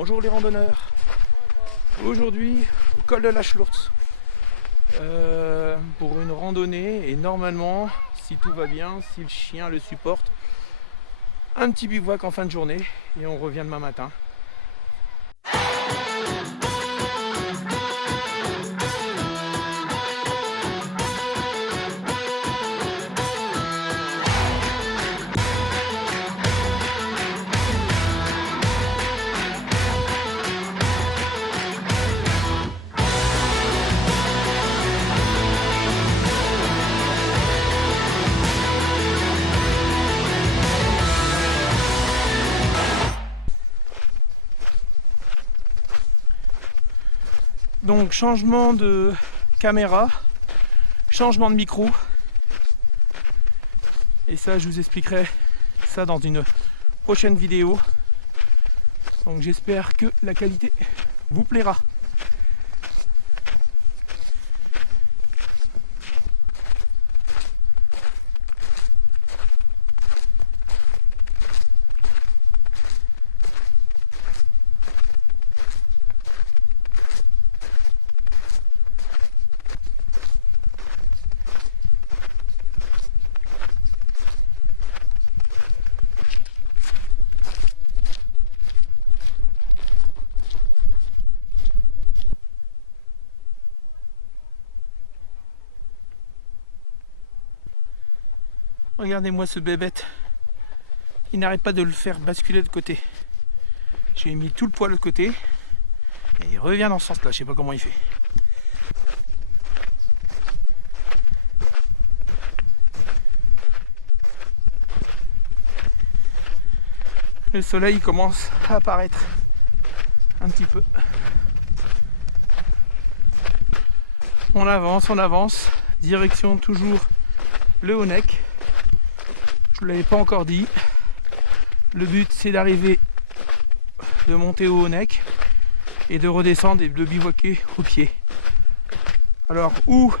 Bonjour les randonneurs. Aujourd'hui au col de la Schlourz pour une randonnée et normalement, si tout va bien, si le chien le supporte, un petit bivouac en fin de journée et on revient demain matin. Donc changement de caméra, changement de micro. Et ça, je vous expliquerai ça dans une prochaine vidéo. Donc j'espère que la qualité vous plaira. Regardez-moi ce bébête. Il n'arrête pas de le faire basculer de côté. J'ai mis tout le poids de côté et il revient dans ce sens-là. Je sais pas comment il fait. Le soleil commence à apparaître un petit peu. On avance. Direction toujours le Honeck. Je ne l'avais pas encore dit. Le but c'est d'arriver, de monter au Honeck et de redescendre et de bivouaquer au pied. Alors ou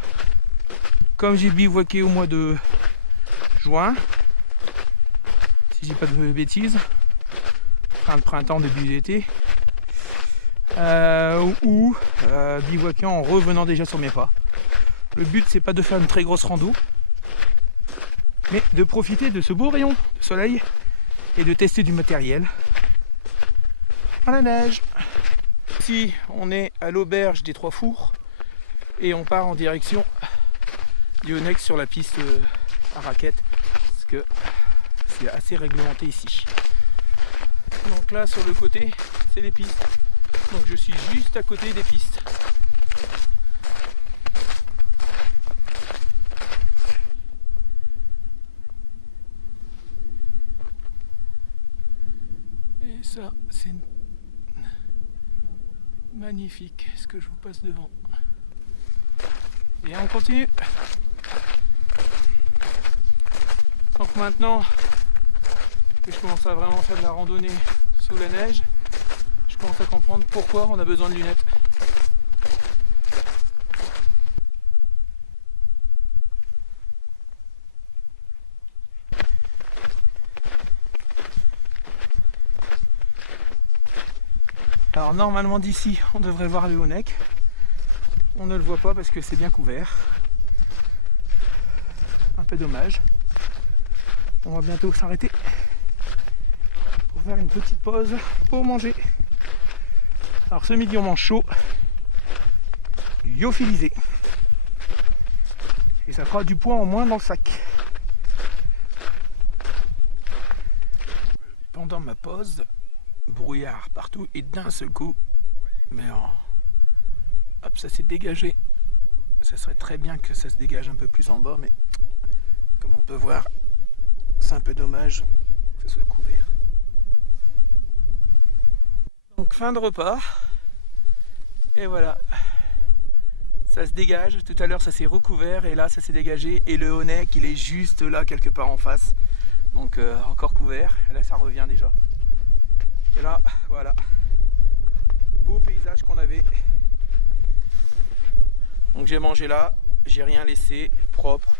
comme j'ai bivouaqué au mois de juin, si je dis pas de bêtises, fin de printemps, début d'été, ou bivouaquer en revenant déjà sur mes pas. Le but c'est pas de faire une très grosse rando, mais de profiter de ce beau rayon de soleil et de tester du matériel à la neige. Ici on est à l'auberge des Trois Fours et on part en direction du Honeck sur la piste à raquettes parce que c'est assez réglementé ici. Donc là sur le côté c'est les pistes, donc je suis juste à côté des pistes. Et ça c'est magnifique ce que je vous passe devant. Et on continue. Donc maintenant que je commence à vraiment faire de la randonnée sous la neige, je commence à comprendre pourquoi on a besoin de lunettes. Alors normalement d'ici on devrait voir le Honeck. On ne le voit pas parce que c'est bien couvert. Un peu dommage. On va bientôt s'arrêter pour faire une petite pause pour manger. Alors ce midi on mange chaud, du lyophilisé. Et ça fera du poids en moins dans le sac. Pendant ma pause, brouillard partout et d'un seul coup, hop, ça s'est dégagé. Ça serait très bien que ça se dégage un peu plus en bas, mais comme on peut voir, c'est un peu dommage que ce soit couvert. Donc fin de repas. Et voilà. Ça se dégage. Tout à l'heure ça s'est recouvert et là ça s'est dégagé. Et le Honeck il est juste là quelque part en face. Donc encore couvert. Et là ça revient déjà. Et là voilà. Beau paysage qu'on avait. Donc j'ai mangé là. J'ai rien laissé. Propre.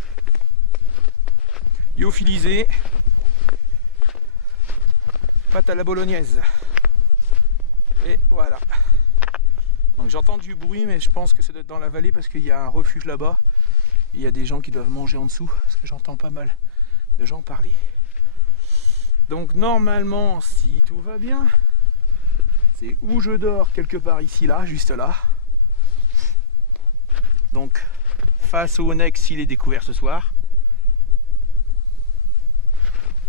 Lyophilisé. Pâte à la bolognaise. Et voilà. Donc j'entends du bruit, mais je pense que ça doit être dans la vallée parce qu'il y a un refuge là-bas. Il y a des gens qui doivent manger en dessous parce que j'entends pas mal de gens parler. Donc normalement, si tout va bien, c'est où je dors quelque part ici, là, juste là. Donc face au Honeck s'il est découvert ce soir.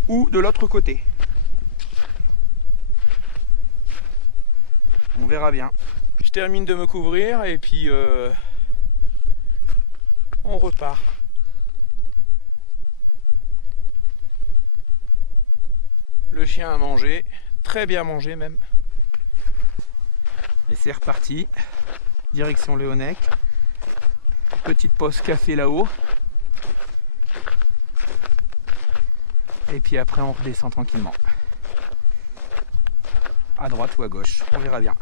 Ou de l'autre côté. On verra bien. Je termine de me couvrir et puis on repart. Le chien a mangé, très bien mangé même. Et c'est reparti. Direction le Honeck. Petite pause café là-haut. Et puis après on redescend tranquillement. À droite ou à gauche, on verra bien.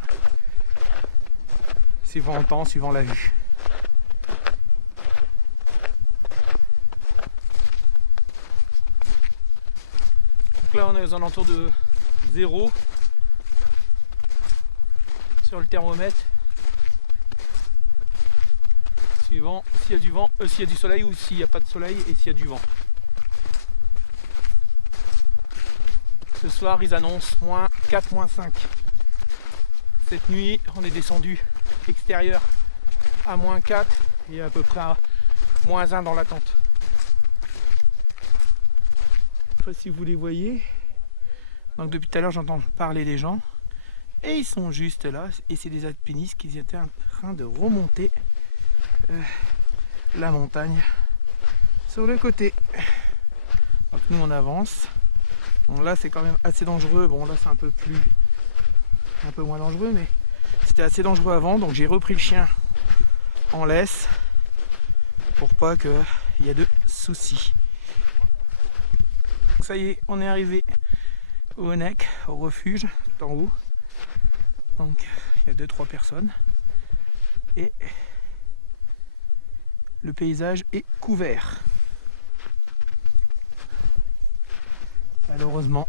Suivant le temps, suivant la vue. Donc là on est aux alentours de 0 sur le thermomètre. Suivant s'il y a du vent, s'il y a du soleil ou s'il n'y a pas de soleil et s'il y a du vent. Ce soir ils annoncent moins 4, moins 5. Cette nuit on est descendu extérieur à moins 4 et à peu près à moins 1 dans la tente. Je sais pas si vous les voyez. Donc depuis tout à l'heure j'entends parler les gens. Et ils sont juste là. Et c'est des alpinistes qui étaient en train de remonter la montagne sur le côté. Donc nous on avance. Bon là c'est quand même assez dangereux. Bon là c'est un peu moins dangereux, mais c'était assez dangereux avant. Donc j'ai repris le chien en laisse pour pas qu'il y ait de soucis. Ça y est, on est arrivé au Honeck, au refuge, tout en haut. Donc il y a 2-3 personnes. Et le paysage est couvert. Malheureusement.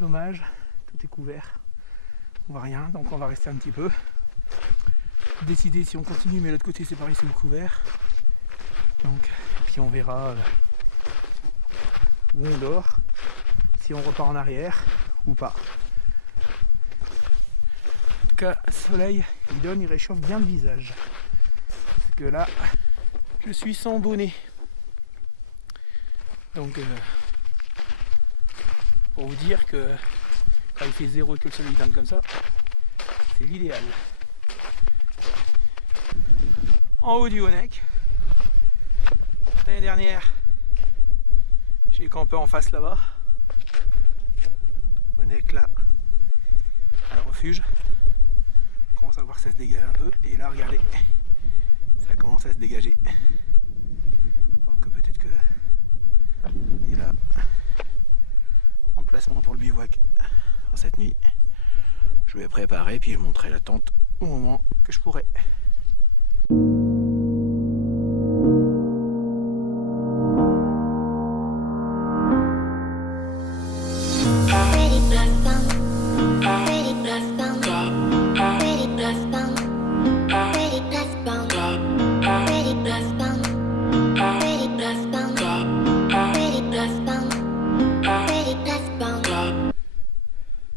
Dommage, tout est couvert. On voit rien, donc on va rester un petit peu. Décider si on continue, mais l'autre côté c'est pareil, c'est le couvert. Donc, et puis on verra où on dort, si on repart en arrière ou pas. En tout cas, le soleil, il réchauffe bien le visage. Parce que là, je suis sans bonnet. Donc, pour vous dire que quand il fait 0 et que le soleil donne comme ça, c'est l'idéal. En haut du Honeck, l'année dernière, j'ai campé en face là-bas. Honeck là, à le refuge. On commence à voir que ça se dégage un peu. Et là, regardez, ça commence à se dégager. Donc peut-être que il est là. Emplacement pour le bivouac cette nuit. Je vais préparer puis je montrerai la tente au moment que je pourrai.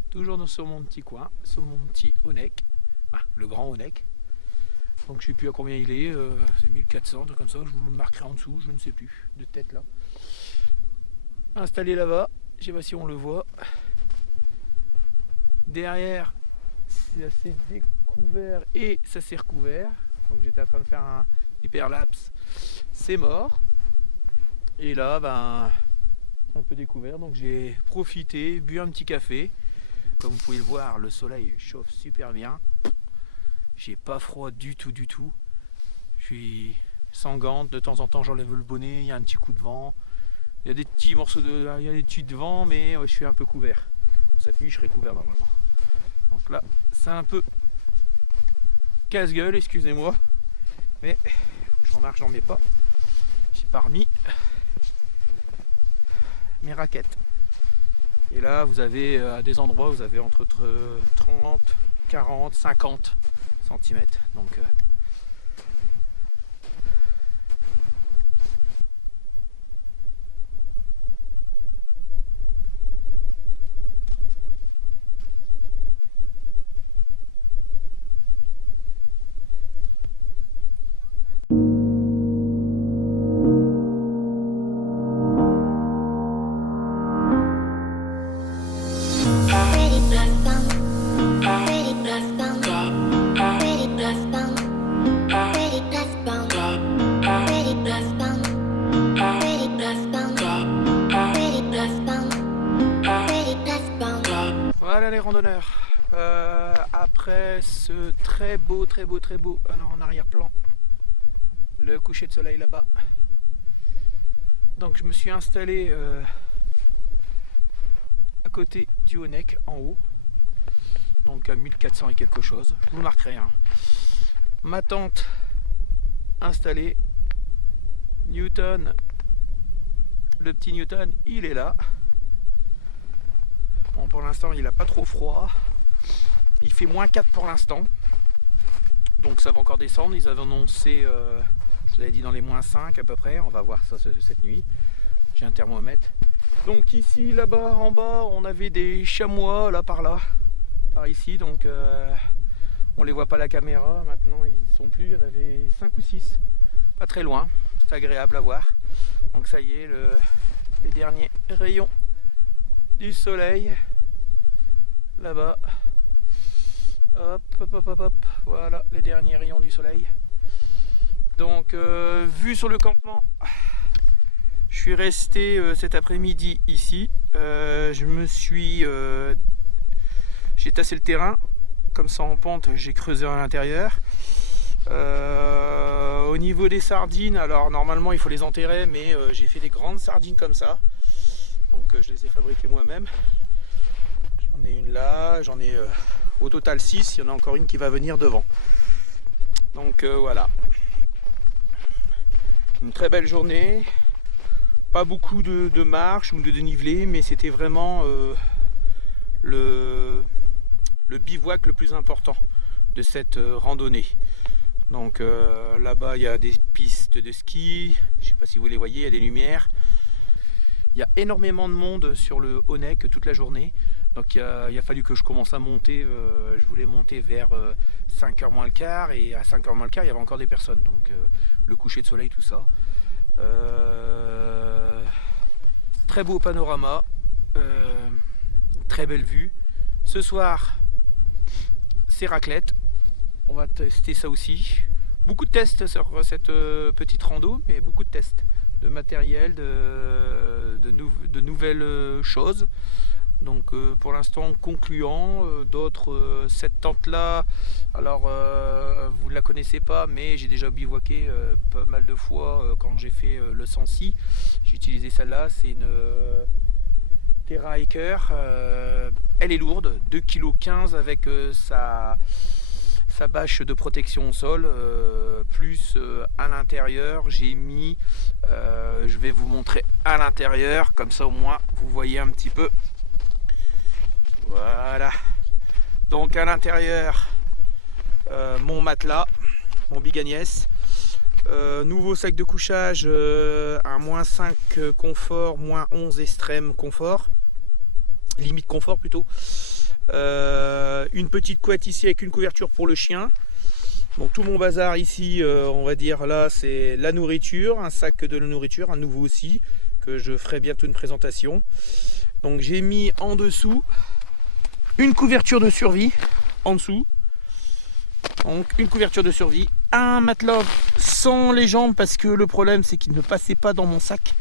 Toujours sur mon petit coin, sur mon petit Honeck, le grand Honeck. Donc je sais plus à combien il est, c'est 1400, comme ça, je vous le marquerai en dessous, je ne sais plus, de tête là. Installé là-bas, je sais pas si on le voit. Derrière, c'est assez découvert et ça s'est recouvert. Donc j'étais en train de faire un hyperlapse, c'est mort. Et là, un peu découvert, donc j'ai profité, bu un petit café. Comme vous pouvez le voir, le soleil chauffe super bien. J'ai pas froid du tout. Je suis sans gants, de temps en temps j'enlève le bonnet, il y a un petit coup de vent. Il y a des petits morceaux il y a des petits de vent, mais ouais, je suis un peu couvert. Bon, cette nuit je serai couvert normalement. Donc là, c'est un peu casse-gueule, excusez-moi. Mais je remarque, j'en mets pas. J'ai pas remis mes raquettes. Et là vous avez à des endroits vous avez entre 30, 40, 50 cm. Donc voilà les randonneurs. Après ce très beau, alors en arrière-plan, le coucher de soleil là-bas. Donc je me suis installé à côté du Honeck, en haut, donc à 1400 et quelque chose. Je vous marquerai. Ma tente installée. Newton, le petit Newton, il est là. Bon, pour l'instant, il n'a pas trop froid. Il fait -4 pour l'instant. Donc ça va encore descendre. Ils avaient annoncé, je vous avais dit, dans les -5 à peu près. On va voir ça cette nuit. J'ai un thermomètre. Donc ici, là-bas, en bas, on avait des chamois, là, par ici. Donc on les voit pas à la caméra. Maintenant, ils sont plus. Il y en avait 5 ou 6. Pas très loin. C'est agréable à voir. Donc ça y est, les derniers rayons du soleil. Là-bas. Hop, hop, hop, hop, hop. Voilà les derniers rayons du soleil. Donc, vue sur le campement. Je suis resté cet après-midi ici. J'ai tassé le terrain. Comme ça en pente, j'ai creusé à l'intérieur. Au niveau des sardines, alors normalement il faut les enterrer, mais j'ai fait des grandes sardines comme ça. Donc je les ai fabriquées moi-même. J'en ai une là, j'en ai au total 6, il y en a encore une qui va venir devant. Donc voilà. Une très belle journée. Pas beaucoup de marche ou de dénivelé, mais c'était vraiment le bivouac le plus important de cette randonnée. Donc là-bas il y a des pistes de ski, je ne sais pas si vous les voyez, il y a des lumières. Il y a énormément de monde sur le Honeck toute la journée. Donc il a fallu que je commence à monter, je voulais monter vers 5h moins le quart, et à 5h moins le quart il y avait encore des personnes. Donc le coucher de soleil, tout ça. Très beau panorama, très belle vue. Ce soir c'est raclette. On va tester ça aussi. Beaucoup de tests sur cette petite rando, mais beaucoup de tests de matériel, de nouvelles choses. Donc pour l'instant concluant. D'autres, cette tente là, alors vous ne la connaissez pas, mais j'ai déjà bivouaqué pas mal de fois quand j'ai fait le Sancy. J'ai utilisé celle-là, c'est une Terra Hiker. Elle est lourde, 2,15 kg avec sa bâche de protection au sol, plus à l'intérieur j'ai mis, je vais vous montrer à l'intérieur, comme ça au moins vous voyez un petit peu. Voilà, donc à l'intérieur mon matelas, mon Big Agnès, nouveau sac de couchage, un -5 confort, -11 extrême confort, limite confort plutôt. Une petite couette ici avec une couverture pour le chien. Donc tout mon bazar ici, on va dire là, c'est la nourriture, un sac de nourriture, un nouveau aussi, que je ferai bientôt une présentation. Donc j'ai mis en dessous une couverture de survie, en dessous. Donc une couverture de survie, un matelas sans les jambes parce que le problème c'est qu'il ne passait pas dans mon sac.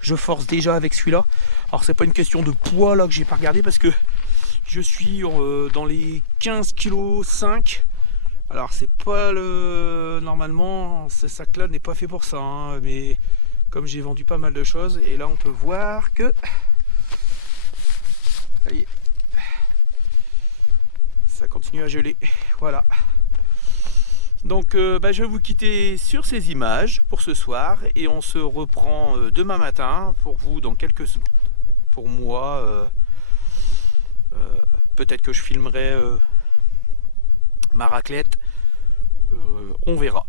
Je force déjà avec celui-là. Alors c'est pas une question de poids là que j'ai pas regardé parce que je suis dans les 15,5 kg. Alors c'est pas le... Normalement ce sac là n'est pas fait pour ça, hein, mais comme j'ai vendu pas mal de choses, et là on peut voir que ça y est, ça continue à geler. Voilà. Donc je vais vous quitter sur ces images pour ce soir, et on se reprend demain matin pour vous dans quelques secondes. Pour moi peut-être que je filmerai ma raclette. On verra.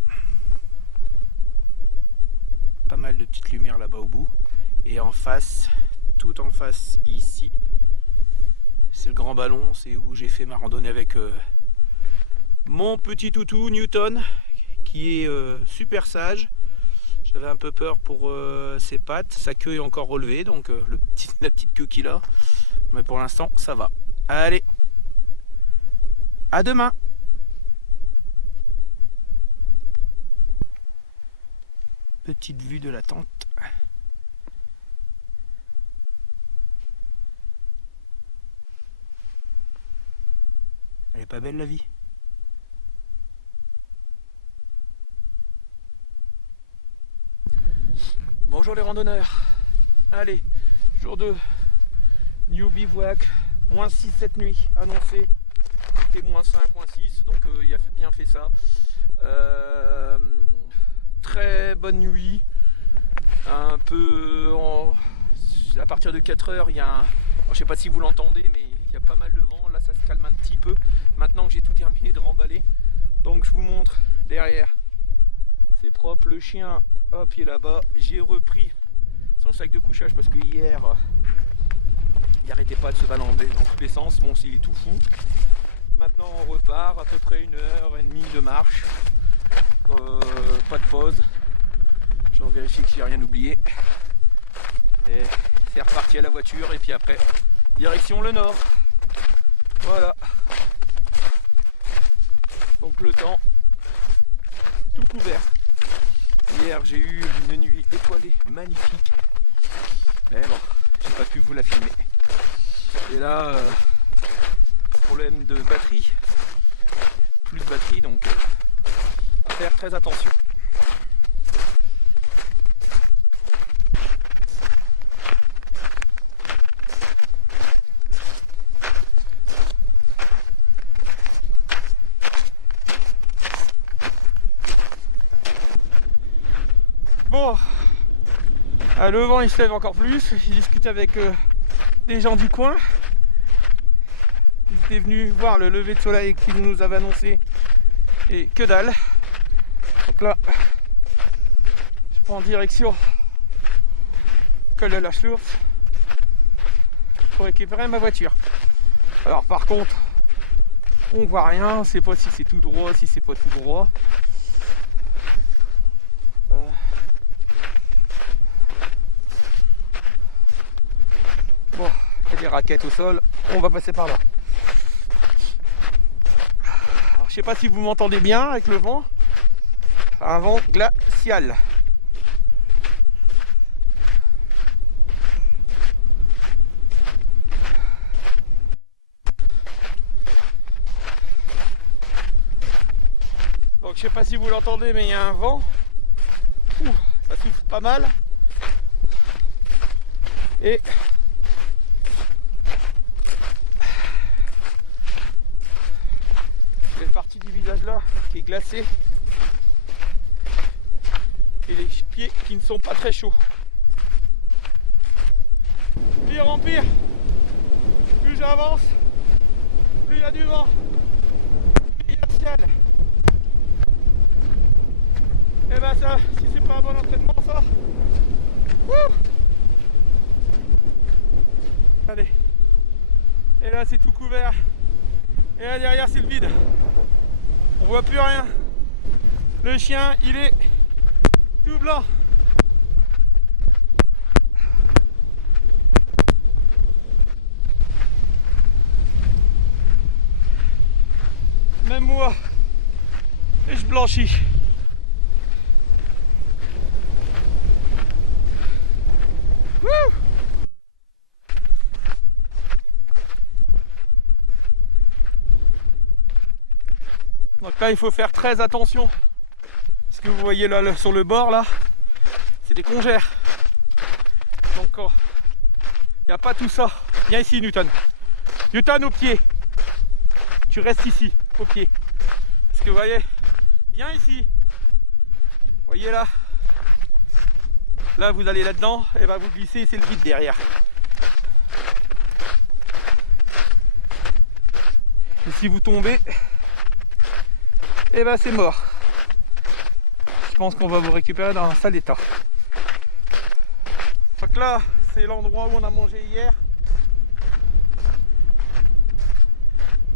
Pas mal de petites lumières là-bas au bout. Et en face, tout en face ici, c'est le grand ballon. C'est où j'ai fait ma randonnée avec mon petit toutou Newton, qui est super sage. J'avais un peu peur pour ses pattes. Sa queue est encore relevée, donc la petite queue qu'il a. Mais pour l'instant, ça va. Allez, à demain. Petite vue de la tente. Elle est pas belle la vie? Bonjour les randonneurs. Allez, jour 2. New bivouac. Moins 6 cette nuit annoncé. C'était moins 5, moins 6, donc il a bien fait ça. Très bonne nuit. Un peu à partir de 4 heures, il y a un... Alors, je sais pas si vous l'entendez, mais il y a pas mal de vent. Là, ça se calme un petit peu. Maintenant que j'ai tout terminé de remballer, donc je vous montre derrière. C'est propre. Le chien, hop, il est là-bas. J'ai repris son sac de couchage parce que hier, il n'arrêtait pas de se balancer dans tous les sens. Bon, il est tout fou. Maintenant, on repart. À peu près 1h30 de marche. Pas de pause. Je vérifie que j'ai rien oublié. Et c'est reparti à la voiture. Et puis après, direction le nord. Voilà. Donc le temps tout couvert. Hier j'ai eu une nuit étoilée magnifique. Mais bon, j'ai pas pu vous la filmer. Et là, problème de batterie. Plus de batterie, donc à faire très attention. Bon, le vent il se lève encore plus. J'ai discuté avec des gens du coin. Ils étaient venus voir le lever de soleil qu'ils nous avaient annoncé. Et que dalle. Donc là, je prends en direction col de la Schlourz pour récupérer ma voiture. Alors par contre, on voit rien. On sait pas si c'est tout droit, si c'est pas tout droit. Bon, il y a des raquettes au sol, on va passer par là. Alors, je sais pas si vous m'entendez bien avec le vent. Un vent glacial. Donc je sais pas si vous l'entendez, mais il y a un vent. Ouh, ça souffle pas mal. Et il y a une partie du visage là qui est glacée. Et les pieds qui ne sont pas très chauds. Pire en pire. Plus j'avance, plus il y a du vent. Plus il y a le ciel. Et ben ça, si c'est pas un bon entraînement ça. Wouh. Allez. Et là c'est tout couvert. Et là derrière c'est le vide. On voit plus rien. Le chien il est tout blanc. Même moi. Et je blanchis. Wouh. Donc là il faut faire très attention. Ce que vous voyez là sur le bord là, c'est des congères. Donc il n'y a pas tout ça. Viens ici Newton. Newton au pied. Tu restes ici, au pied. Parce que vous voyez, viens ici. Vous voyez là. Là vous allez là-dedans et va vous glisser, c'est le vide derrière. Et si vous tombez, et ben c'est mort. Je pense qu'on va vous récupérer dans un sale état. Donc là, c'est l'endroit où on a mangé hier.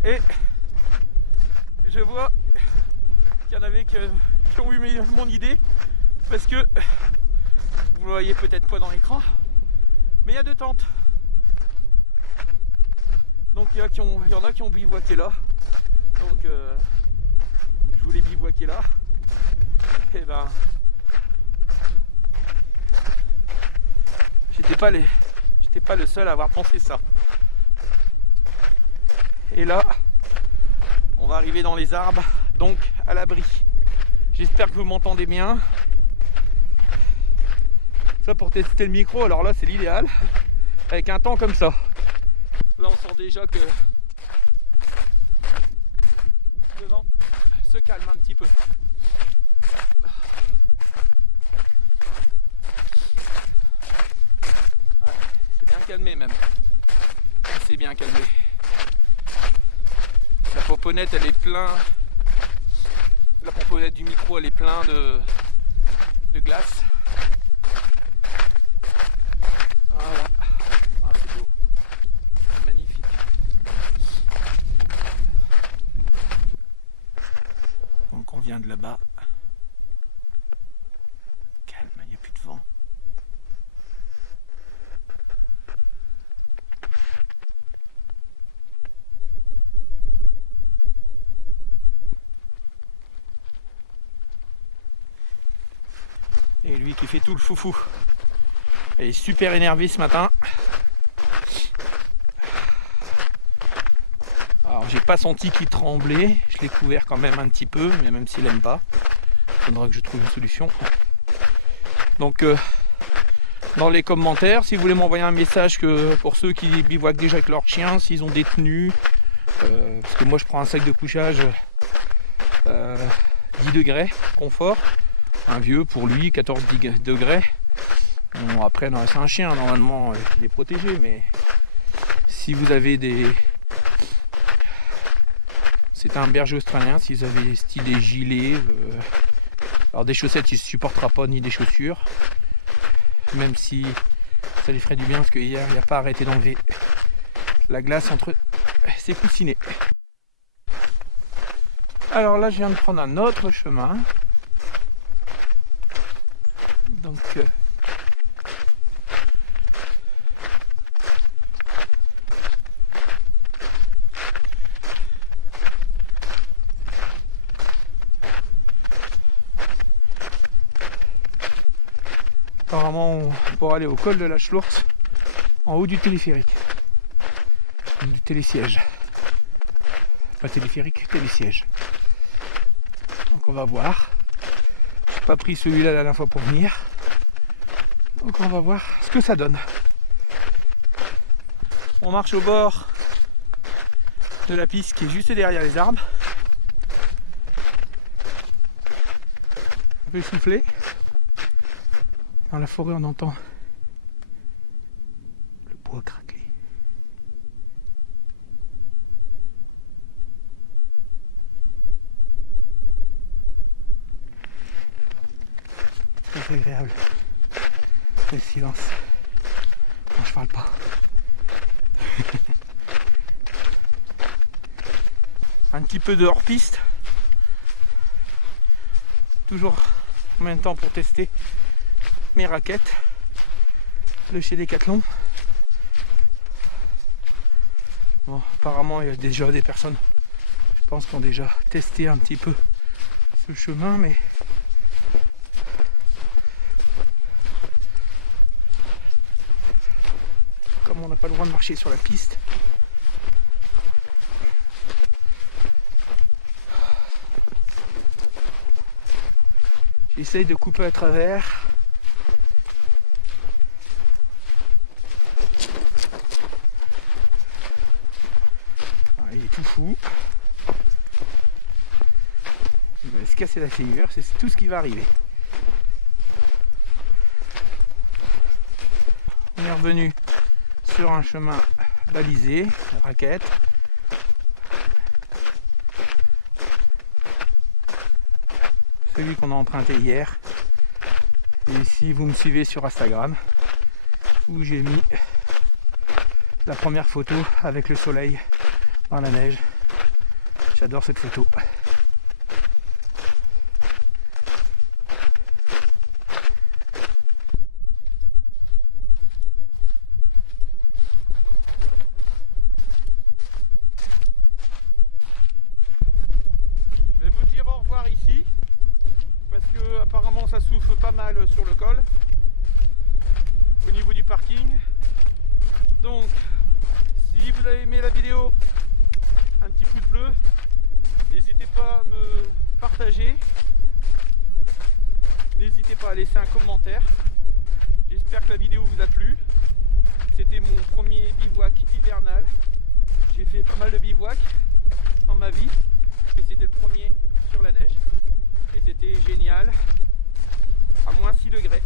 Et je vois qu'il y en avait qui ont eu mon idée. Parce que vous ne voyez peut-être pas dans l'écran, mais il y a 2 tentes. Donc il y en a qui ont bivouaqué là. Donc je voulais bivouaquer là. Et ben j'étais pas le seul à avoir pensé ça. Et là, on va arriver dans les arbres, donc à l'abri. J'espère que vous m'entendez bien. Ça pour tester le micro, alors là c'est l'idéal. Avec un temps comme ça. Là on sent déjà que le vent se calme un petit peu. Ouais, c'est bien calmé même. C'est bien calmé. La pomponnette elle est pleine. La pomponnette du micro elle est pleine de glace. Voilà. Ah, c'est beau. C'est magnifique. Donc on vient de là-bas. Calme, il n'y a plus de vent. Et lui qui fait tout le foufou. Il est super énervé ce matin. Alors j'ai pas senti qu'il tremblait. Je l'ai couvert quand même un petit peu, mais même s'il aime pas. Il faudra que je trouve une solution. Donc dans les commentaires, si vous voulez m'envoyer un message que pour ceux qui bivouaquent déjà avec leurs chiens, s'ils ont des tenues, parce que moi je prends un sac de couchage 10 degrés confort, un vieux pour lui 14-10 degrés. Bon, après non, c'est un chien, normalement il est protégé, mais si vous avez des... C'est un berger australien, si vous avez style des gilets, alors des chaussettes il ne supportera pas, ni des chaussures, même si ça lui ferait du bien, parce que hier il n'a pas arrêté d'enlever la glace entre ses coussinets. Alors là je viens de prendre un autre chemin, donc apparemment pour aller au col de la Schlours, en haut du téléphérique, du télésiège, pas téléphérique, télésiège. Donc on va voir. J'ai pas pris celui-là la dernière fois pour venir, donc on va voir ce que ça donne. On marche au bord de la piste qui est juste derrière les arbres. On peut souffler. Dans la forêt, on entend le bois craquer. Très agréable. Le silence. Quand je parle pas. Un petit peu de hors-piste. Toujours combien de temps pour tester mes raquettes de chez Decathlon. Bon, apparemment il y a déjà des personnes, je pense, qui ont déjà testé un petit peu ce chemin, mais comme on n'a pas le droit de marcher sur la piste, j'essaye de couper à travers. Il est tout fou. Il va se casser la figure, c'est tout ce qui va arriver. On est revenu sur un chemin balisé, raquette. celui qu'on a emprunté hier. Et si vous me suivez sur Instagram, où j'ai mis la première photo avec le soleil dans la neige. J'adore cette photo. Je vais vous dire au revoir ici, parce que apparemment ça souffle pas mal sur le col, au niveau du parking. Donc, si vous avez aimé la vidéo, un petit pouce bleu, n'hésitez pas à me partager, n'hésitez pas à laisser un commentaire. J'espère que la vidéo vous a plu. C'était mon premier bivouac hivernal. J'ai fait pas mal de bivouacs dans ma vie, mais c'était le premier sur la neige. Et c'était génial, à moins 6 degrés.